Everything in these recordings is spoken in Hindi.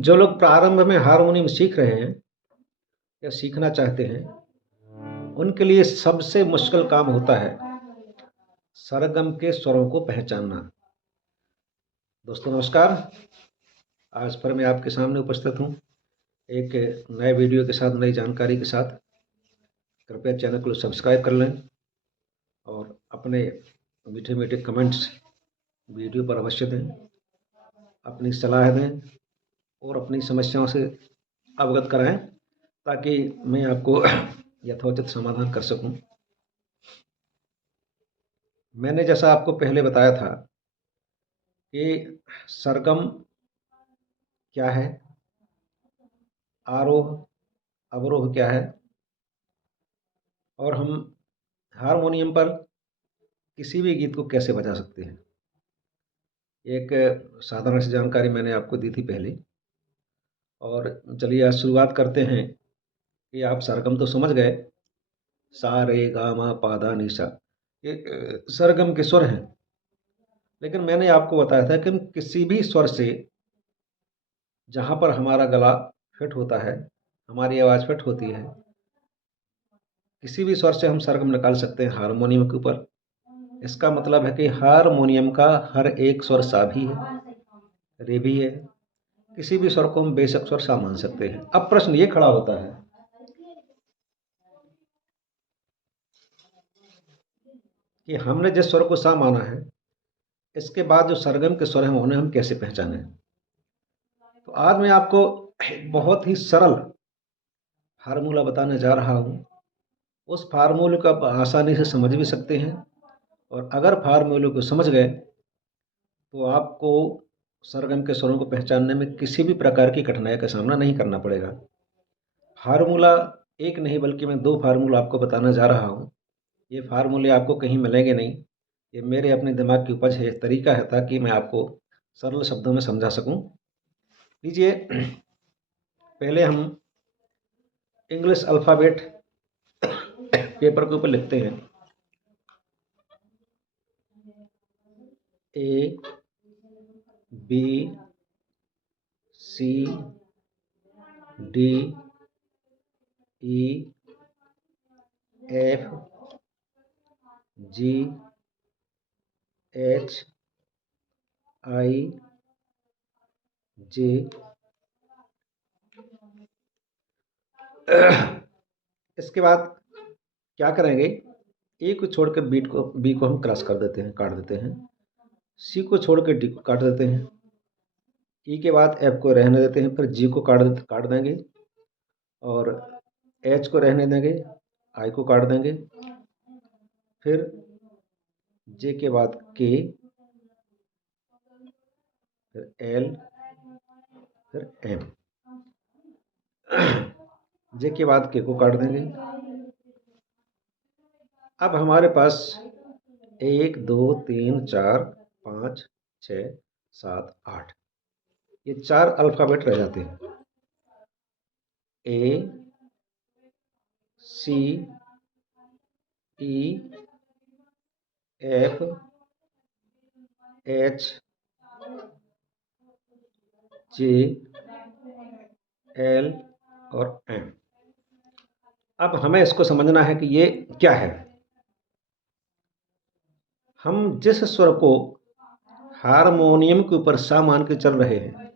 जो लोग प्रारंभ में हारमोनियम सीख रहे हैं या सीखना चाहते हैं, उनके लिए सबसे मुश्किल काम होता है सरगम के स्वरों को पहचानना। दोस्तों नमस्कार, आज फिर मैं आपके सामने उपस्थित हूँ एक नए वीडियो के साथ, नई जानकारी के साथ। कृपया चैनल को सब्सक्राइब कर लें और अपने मीठे मीठे कमेंट्स वीडियो पर अवश्य दें, अपनी सलाह दें और अपनी समस्याओं से अवगत कराएं ताकि मैं आपको यथोचित समाधान कर सकूं। मैंने जैसा आपको पहले बताया था कि सरगम क्या है, आरोह अवरोह क्या है, और हम हारमोनियम पर किसी भी गीत को कैसे बजा सकते हैं। एक साधारण सी जानकारी मैंने आपको दी थी पहले। और चलिए आज शुरुआत करते हैं कि आप सरगम तो समझ गए, सा रे गा मा पा धा नि सा, ये सरगम के स्वर हैं। लेकिन मैंने आपको बताया था कि हम किसी भी स्वर से जहाँ पर हमारा गला फिट होता है, हमारी आवाज़ फिट होती है, किसी भी स्वर से हम सरगम निकाल सकते हैं हारमोनियम के ऊपर। इसका मतलब है कि हारमोनियम का हर एक स्वर सा भी है, रे भी है। किसी भी स्वर को हम बेशक स्वर सा मान सकते हैं। अब प्रश्न ये खड़ा होता है कि हमने जिस स्वर को सा माना है, इसके बाद जो सरगम के स्वर हैं उन्हें हम कैसे पहचानें। तो आज मैं आपको एक बहुत ही सरल फार्मूला बताने जा रहा हूँ। उस फार्मूले को आप आसानी से समझ भी सकते हैं, और अगर फार्मूले को समझ गए तो आपको सरगम के स्वरों को पहचानने में किसी भी प्रकार की कठिनाई का सामना नहीं करना पड़ेगा। फार्मूला एक नहीं बल्कि मैं दो फार्मूला आपको बताने जा रहा हूँ। ये फार्मूले आपको कहीं मिलेंगे नहीं, ये मेरे अपने दिमाग की उपज है, तरीका है ताकि मैं आपको सरल शब्दों में समझा सकूं। लीजिए, पहले हम इंग्लिश अल्फ़ाबेट पेपर के ऊपर लिखते हैं। A B C D E F G H I J. इसके बाद क्या करेंगे, ए को छोड़कर बी को हम क्रॉस कर देते हैं, काट देते हैं। सी को छोड़कर डी को काट देते हैं। ई के बाद एफ को रहने देते हैं, फिर जी को काट देंगे, और एच को रहने देंगे, आई को काट देंगे, फिर जे के बाद के, फिर एल, फिर एम। जे के बाद के को काट देंगे। अब हमारे पास 1 2 3 4 5 6 7 8 ये 4 अल्फ़ाबेट रह जाते हैं। A C E F H J L और एम। अब हमें इसको समझना है कि ये क्या है। हम जिस स्वर को हारमोनियम के ऊपर सा मान के चल रहे हैं,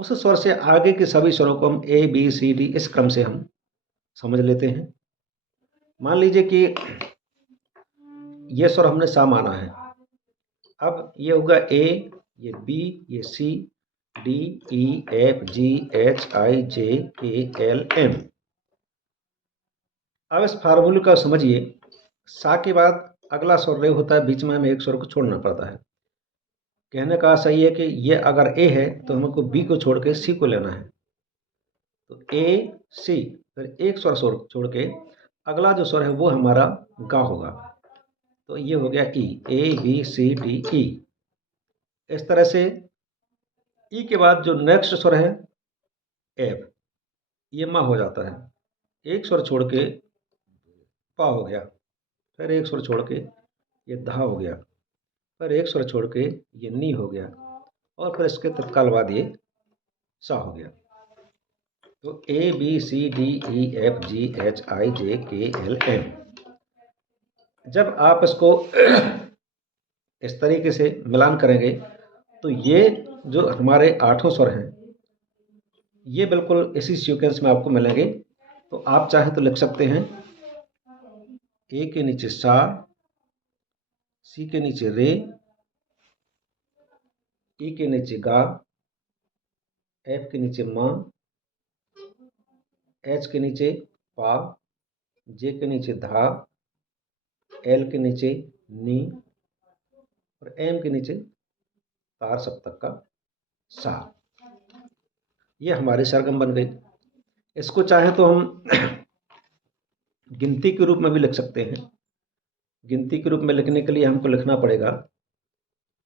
उस स्वर से आगे के सभी स्वरों को हम ए बी सी डी इस क्रम से हम समझ लेते हैं। मान लीजिए कि ये स्वर हमने सा माना है। अब ये होगा ए, ये बी, ये C, D E F G H I J K L M. अब इस फार्मूले का समझिए, सा के बाद अगला स्वर रे होता है, बीच में हमें एक स्वर को छोड़ना पड़ता है। कहने का सही है कि ये अगर ए है तो हमको बी को छोड़ के सी को लेना है। तो ए सी, फिर एक स्वर छोड़ के अगला जो स्वर है वो हमारा गा होगा। तो ये हो गया ई, ए बी सी डी ई। इस तरह से ई के बाद जो नेक्स्ट स्वर है एफ, ये मा हो जाता है। एक स्वर छोड़ के पा हो गया, फिर एक स्वर छोड़ के ये धा हो गया, फिर एक स्वर छोड़ के ये नी हो गया, और फिर इसके तत्काल बाद ये सा हो गया। तो ABCDEFGHIJKLM, जब आप इसको इस तरीके से मिलान करेंगे तो ये जो हमारे 8 स्वर हैं ये बिल्कुल इसी सीक्वेंस में आपको मिलेंगे। तो आप चाहें तो लिख सकते हैं ए के नीचे सा, सी के नीचे रे, ई के नीचे गा, एफ के नीचे मा, एच के नीचे पा, जे के नीचे धा, एल के नीचे नी और एम के नीचे तार सप्तक का सा। ये हमारी सरगम बन गई। इसको चाहे तो हम गिनती के रूप में भी लिख सकते हैं। गिनती के रूप में लिखने के लिए हमको लिखना पड़ेगा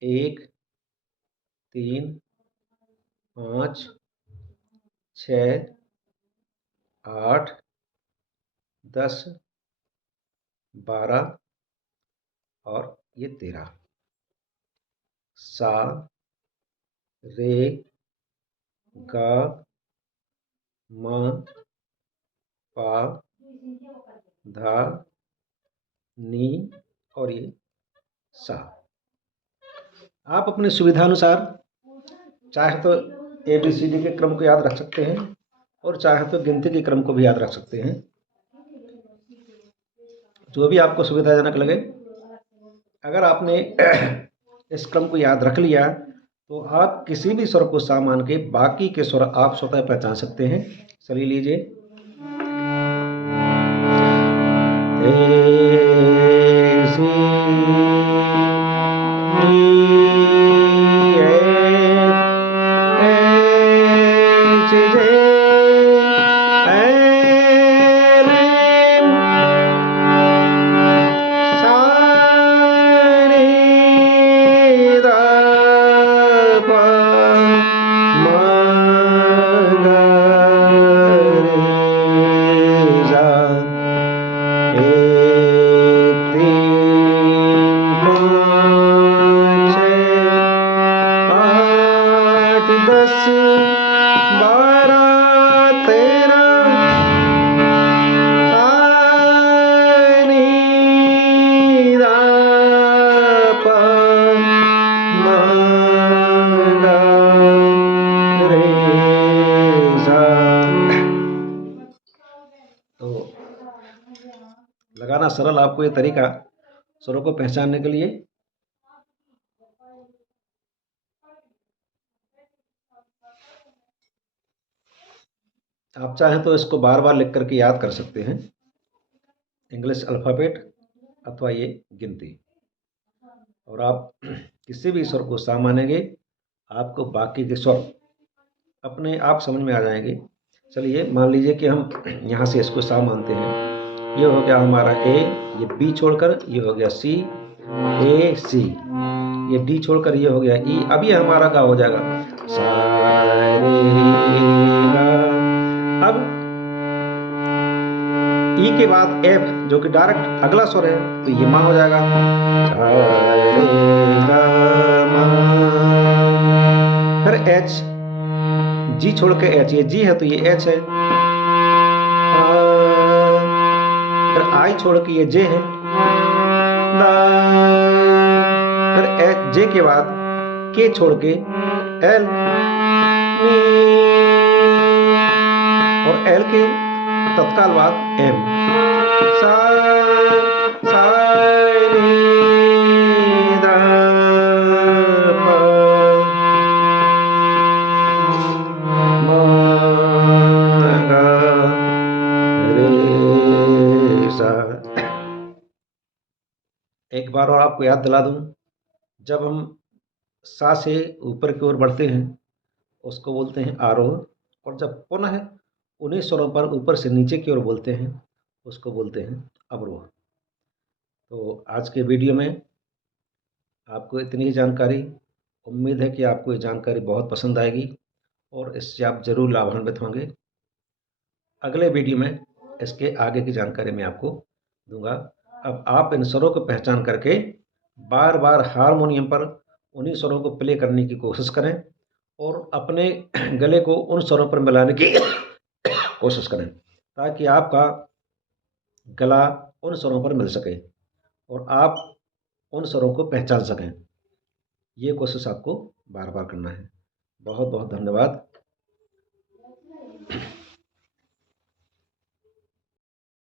1 3 5 6 8 10 12 और ये 13। सा, रे, गा, मा, पा, धा, नी और ये सा। आप अपनी सुविधानुसार चाहे तो ABCD के क्रम को याद रख सकते हैं और चाहे तो गिनती के क्रम को भी याद रख सकते हैं, जो भी आपको सुविधाजनक लगे। अगर आपने इस क्रम को याद रख लिया तो आप किसी भी स्वर को सा मान के बाकी के स्वर आप स्वतः पहचान सकते हैं। चलिए लीजिए, लगाना सरल आपको ये तरीका स्वरों को पहचानने के लिए। आप चाहें तो इसको बार बार लिख करके याद कर सकते हैं, इंग्लिश अल्फ़ाबेट अथवा ये गिनती, और आप किसी भी स्वर को सा मानेंगे आपको बाकी के स्वर अपने आप समझ में आ जाएंगे। चलिए मान लीजिए कि हम यहाँ से इसको सा मानते हैं। ये हो गया हमारा ए, ये बी छोड़कर ये हो गया सी, ए सी, ये डी छोड़कर ये हो गया ई। अब ये हमारा गा हो जाएगा सा रे गा। अब ई के बाद एफ जो कि डायरेक्ट अगला स्वर है तो ये मा हो जाएगा सा रे गा मा। फिर एच, जी छोड़ के एच, ये जी है तो ये एच है। फिर आई छोड़ के ये जे है। फिर जे के बाद के छोड़ के एल, और एल के तत्काल बाद एम। सा सा रे दा पा मा गा रे सा। एक बार और आपको याद दिला दूं, जब हम सा से ऊपर की ओर बढ़ते हैं उसको बोलते हैं आरोह, और जब पुनः उन्हीं स्वरों पर ऊपर से नीचे की ओर बोलते हैं उसको बोलते हैं अवरोह। तो आज के वीडियो में आपको इतनी ही जानकारी। उम्मीद है कि आपको ये जानकारी बहुत पसंद आएगी और इससे आप ज़रूर लाभान्वित होंगे। अगले वीडियो में इसके आगे की जानकारी मैं आपको दूंगा। अब आप इन स्वरों को पहचान करके बार बार हारमोनियम पर उन्हीं स्वरों को प्ले करने की कोशिश करें और अपने गले को उन स्वरों पर मिलाने की कोशिश करें, ताकि आपका गला उन स्वरों पर मिल सके और आप उन स्वरों को पहचान सकें। ये कोशिश आपको बार बार करना है। बहुत बहुत धन्यवाद।